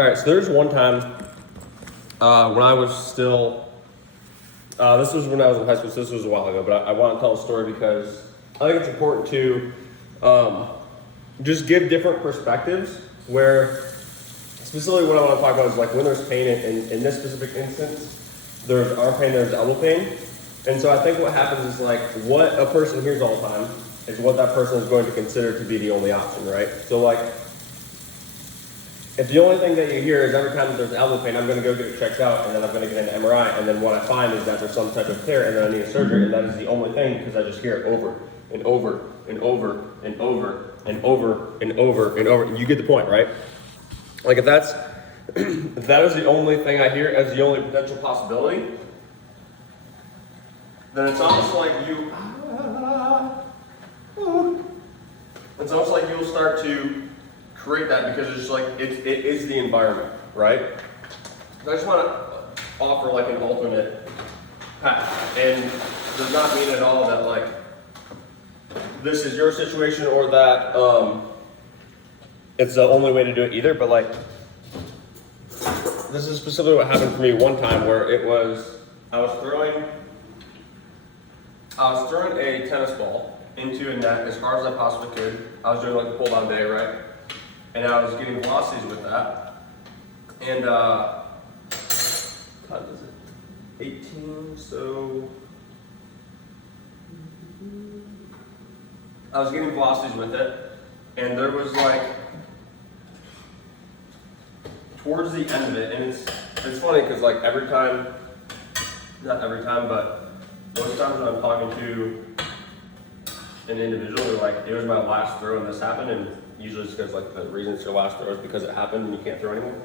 All right, so there's one time when I was still, this was when I was in high school, so this was a while ago, but I want to tell a story because I think it's important to just give different perspectives where specifically what I want to talk about is like when there's pain in this specific instance, there's arm pain, there's elbow pain. And so I think what happens is like what a person hears all the time is what that person is going to consider to be the only option, right? So like, if the only thing that you hear is every time that there's elbow pain, I'm going to go get it checked out, and then I'm going to get an MRI, and then what I find is that there's some type of tear, and then I need a surgery, and that is the only thing because I just hear it over and over and over and over and over and over and over. And you get the point, right? Like if that's if that is the only thing I hear as the only potential possibility, then it's almost like you. It's almost like you'll start to create that because it's just like it is the environment, right? So I just want to offer like an alternate path, and does not mean at all that like this is your situation or that it's the only way to do it either. But like this is specifically what happened for me one time where it was I was throwing a tennis ball into a net as hard as I possibly could. I was doing like a pull down day, right? And I was getting velocities with that. And what is it? 18, so I was getting velocities with it. And there was like towards the end of it, and it's funny because like every time, not every time, but most times when I'm talking to an individual, they're like, it was my last throw and this happened, and usually it's because like the reason it's your last throw is because it happened and you can't throw anymore.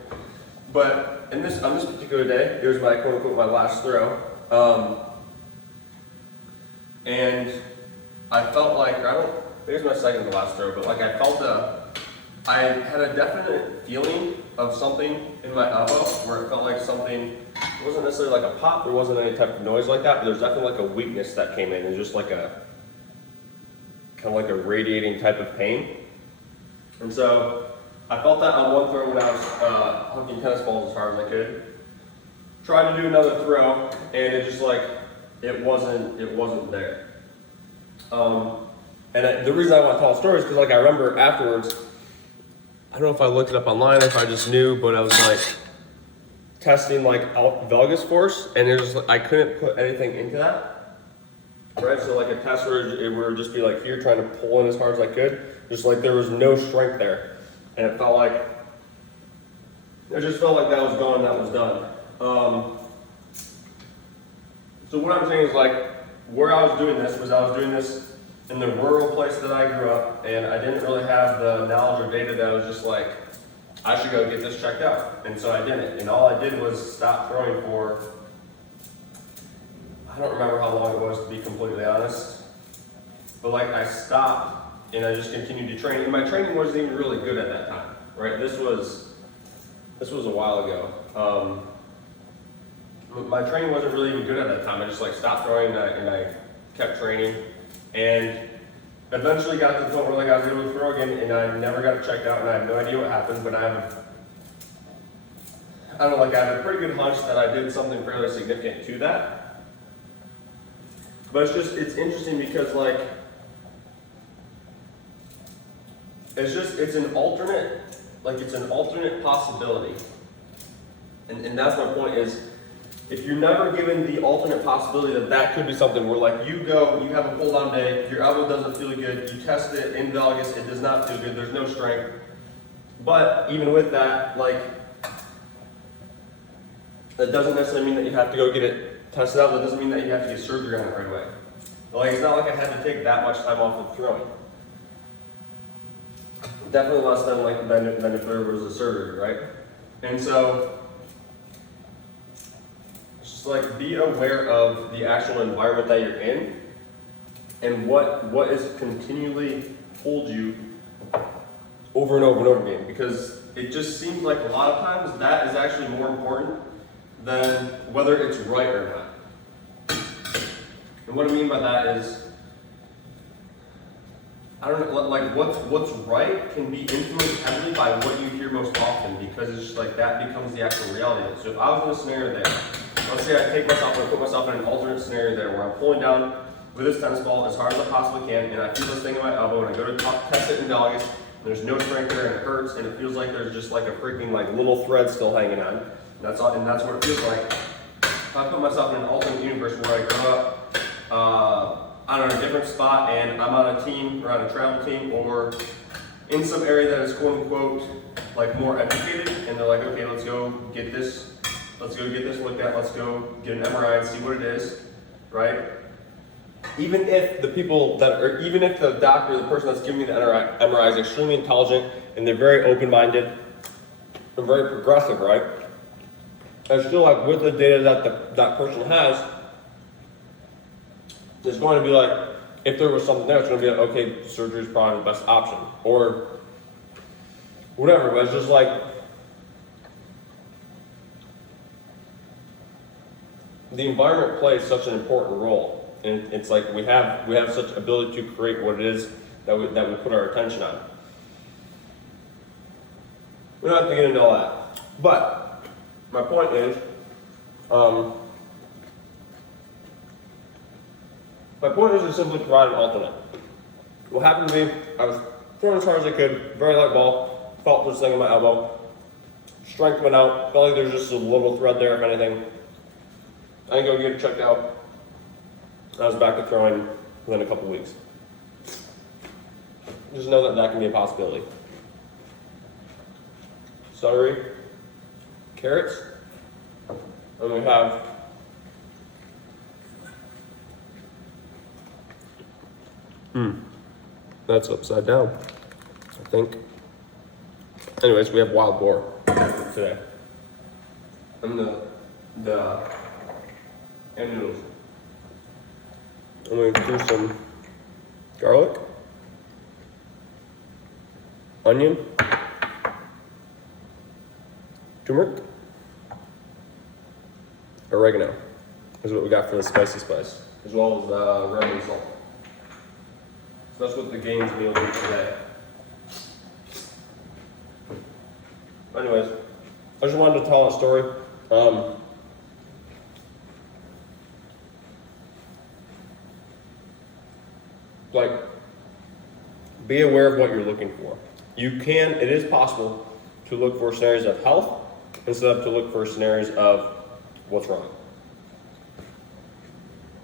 But on this particular day, it was my quote unquote my last throw. And I felt like, it was my second to last throw, but like I had a definite feeling of something in my elbow where it felt like something, it wasn't necessarily like a pop, there wasn't any type of noise like that, but there's definitely like a weakness that came in and just like a, kind of like a radiating type of pain. And so I felt that on one throw when I was hooking tennis balls as far as I could. Tried to do another throw, and it just like it wasn't there. And the reason I want to tell a story is because like I remember afterwards, I don't know if I looked it up online, if I just knew, but I was like testing like valgus force, and it was I couldn't put anything into that. Right, so like a test where it would just be like here trying to pull in as hard as I could, just like there was no strength there, and it just felt like that was gone, that was done. So what I'm saying is like where I was doing this was I was doing this in the rural place that I grew up, and I didn't really have the knowledge or data that I was just like I should go get this checked out, and so I didn't, and all I did was stop throwing for. I don't remember how long it was, to be completely honest, but like I stopped and I just continued to train, and my training wasn't even really good at that time, right? This was a while ago. My training wasn't really even good at that time. I just like stopped throwing and I kept training, and eventually got to the point where like I was able to throw again, and I never got it checked out, and I have no idea what happened, but I have a pretty good hunch that I did something fairly significant to that. But it's interesting because like, it's an alternate possibility. And that's my point is, if you're never given the alternate possibility that could be something where like you have a pull down day, your elbow doesn't feel good, you test it in valgus, it does not feel good, there's no strength. But even with that, like, that doesn't necessarily mean that you have to go get it tested out. That doesn't mean that you have to get surgery on it right away. Like, it's not like I had to take that much time off of throwing. Definitely less than if there was a surgery, right? And so, just like be aware of the actual environment that you're in, and what is continually hold you over and over and over again. Because it just seems like a lot of times that is actually more important than whether it's right or not. And what I mean by that is, I don't know, like what's right can be influenced heavily by what you hear most often, because it's just like that becomes the actual reality of it. So if I was in a scenario there, let's say I take myself and I put myself in an alternate scenario there where I'm pulling down with this tennis ball as hard as I possibly can, and I feel this thing in my elbow, and I go to test it in doggies, and there's no strength there, and it hurts, and it feels like there's just like a freaking like little thread still hanging on. And that's all, and that's what it feels like. If I put myself in an alternate universe where I grow up, I don't know, a different spot, and I'm on a team or on a travel team, or in some area that is quote unquote like more educated, and they're like, okay, let's go get this looked at, let's go get an MRI and see what it is, right? Even if the people that are, even if the doctor, the person that's giving me the MRI is extremely intelligent and they're very open-minded and very progressive, right? I still like with the data that that person has, there's going to be like, if there was something there, it's going to be like, okay, surgery is probably the best option, or whatever. But it's just like the environment plays such an important role. And it's like we have such ability to create what it is that we put our attention on. We don't have to get into all that, but my point is, to simply provide an alternate. What happened to me? I was throwing as hard as I could, very light ball, felt this thing in my elbow, strength went out, felt like there's just a little thread there, if anything. I didn't go get it checked out. I was back to throwing within a couple weeks. Just know that that can be a possibility. Celery, carrots, and we have that's upside down, I think. Anyways, we have wild boar today. And and noodles. I'm going to do some garlic, onion, turmeric, oregano is what we got for the spicy spice, as well as red salt. So that's what the gains meal will be today. Anyways, I just wanted to tell a story. Like, be aware of what you're looking for. It is possible to look for scenarios of health instead of to look for scenarios of what's wrong.